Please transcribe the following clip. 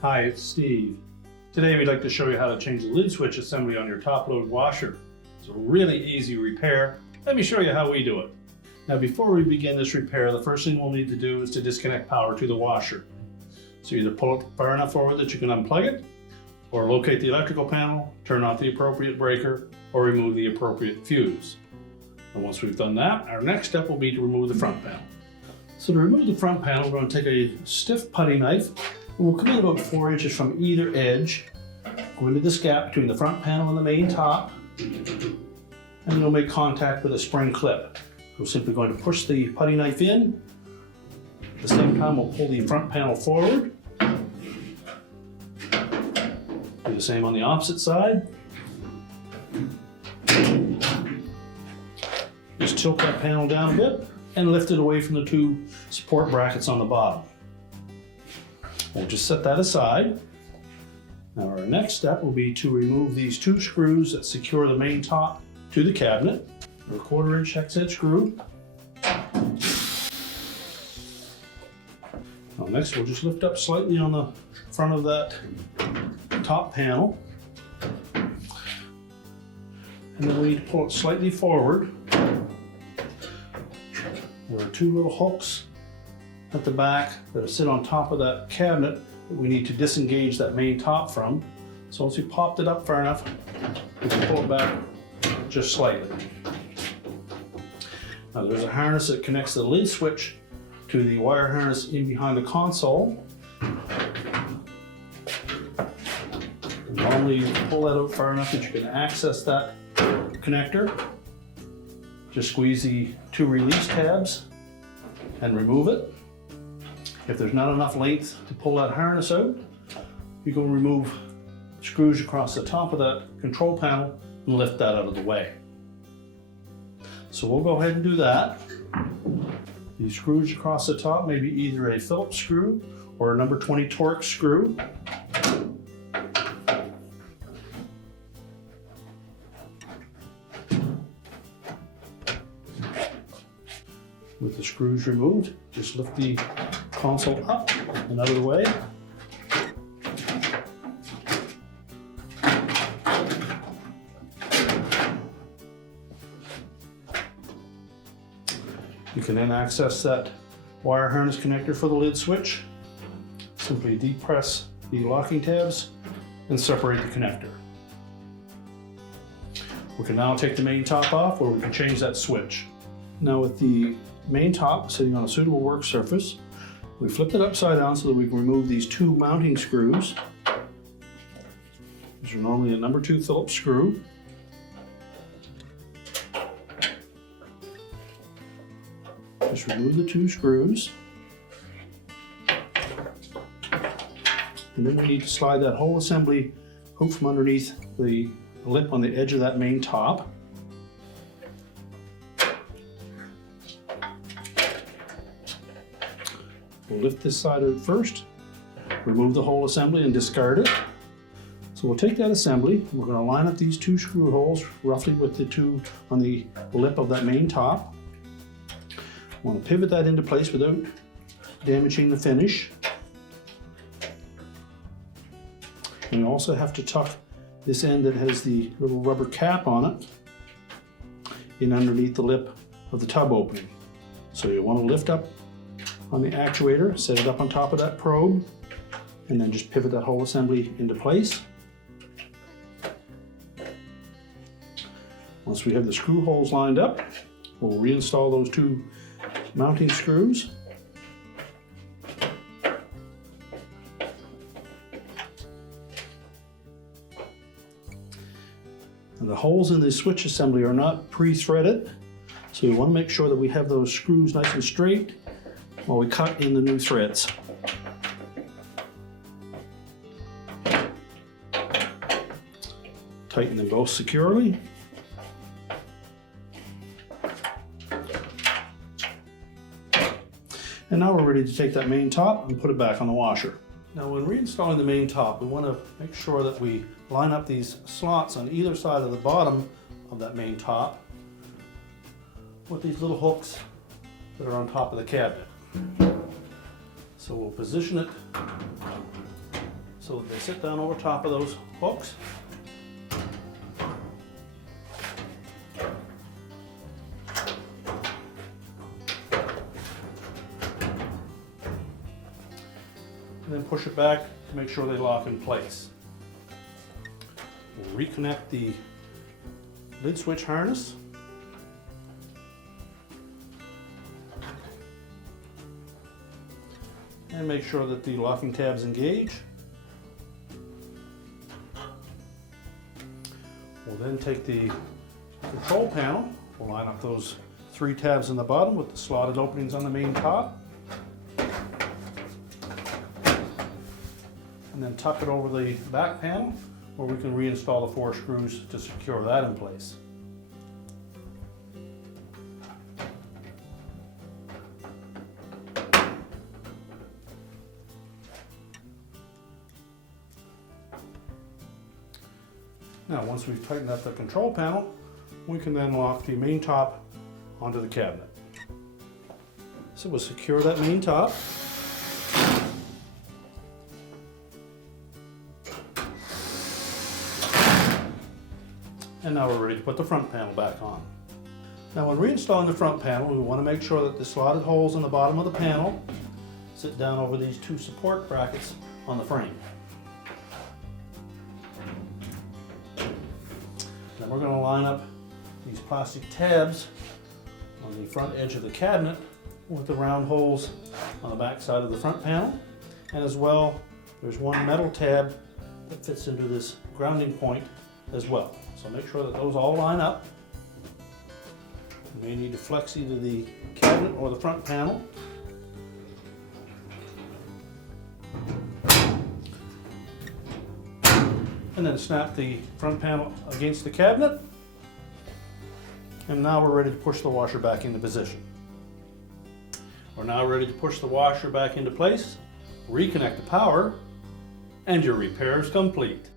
Hi, it's Steve. Today we'd like to show you how to change the lid switch assembly on your top load washer. It's a really easy repair. Let me show you how we do it. Now before we begin this repair, the first thing we'll need to do is to disconnect power to the washer. So either pull it far enough forward that you can unplug it, or locate the electrical panel, turn off the appropriate breaker, or remove the appropriate fuse. And once we've done that, our next step will be to remove the front panel. So to remove the front panel, we're going to take a stiff putty knife. We'll come in about 4 inches from either edge, go into this gap between the front panel and the main top, and you'll make contact with a spring clip. We're simply going to push the putty knife in. At the same time, we'll pull the front panel forward. Do the same on the opposite side. Just tilt that panel down a bit and lift it away from the two support brackets on the bottom. We'll just set that aside. Now our next step will be to remove these two screws that secure the main top to the cabinet. A 1/4 inch hex head screw. Now next we'll just lift up slightly on the front of that top panel. And then we need to pull it slightly forward. There are two little hooks at the back that sit on top of that cabinet that we need to disengage that main top from. So once we popped it up far enough, we can pull it back just slightly. Now there's a harness that connects the lid switch to the wire harness in behind the console. Normally you pull that out far enough that you can access that connector. Just squeeze the two release tabs and remove it. If there's not enough length to pull that harness out, you can remove screws across the top of that control panel and lift that out of the way. So we'll go ahead and do that. These screws across the top may be either a Phillips screw or a number 20 torx screw. With the screws removed, just lift the console up and out of the way. You can then access that wire harness connector for the lid switch. Simply depress the locking tabs and separate the connector. We can now take the main top off, or we can change that switch. Now with the main top sitting on a suitable work surface, we flip it upside down so that we can remove these two mounting screws. These are normally a number 2 Phillips screw. Just remove the two screws. And then we need to slide that whole assembly out from underneath the lip on the edge of that main top. We'll lift this side out first, remove the whole assembly and discard it. So we'll take that assembly, we're going to line up these two screw holes roughly with the two on the lip of that main top. We want to pivot that into place without damaging the finish. And we also have to tuck this end that has the little rubber cap on it in underneath the lip of the tub opening. So you want to lift up on the actuator, set it up on top of that probe, and then just pivot that whole assembly into place. Once we have the screw holes lined up, we'll reinstall those two mounting screws. And the holes in the switch assembly are not pre-threaded, so we want to make sure that we have those screws nice and straight while we cut in the new threads. Tighten them both securely. And now we're ready to take that main top and put it back on the washer. Now when reinstalling the main top, we want to make sure that we line up these slots on either side of the bottom of that main top with these little hooks that are on top of the cabinet. So we'll position it so that they sit down over top of those hooks. And then push it back to make sure they lock in place. We'll reconnect the lid switch harness. And make sure that the locking tabs engage. We'll then take the control panel. We'll line up those 3 tabs in the bottom with the slotted openings on the main top. And then tuck it over the back panel where we can reinstall the 4 screws to secure that in place. Now, once we've tightened up the control panel, we can then lock the main top onto the cabinet. So we'll secure that main top. And now we're ready to put the front panel back on. Now, when reinstalling the front panel, we want to make sure that the slotted holes in the bottom of the panel sit down over these 2 support brackets on the frame. Then we're going to line up these plastic tabs on the front edge of the cabinet with the round holes on the back side of the front panel. And as well, there's one metal tab that fits into this grounding point as well. So make sure that those all line up. You may need to flex either the cabinet or the front panel. And then snap the front panel against the cabinet. And now we're ready to push the washer back into position. We're now ready to push the washer back into place, reconnect the power, and your repair is complete.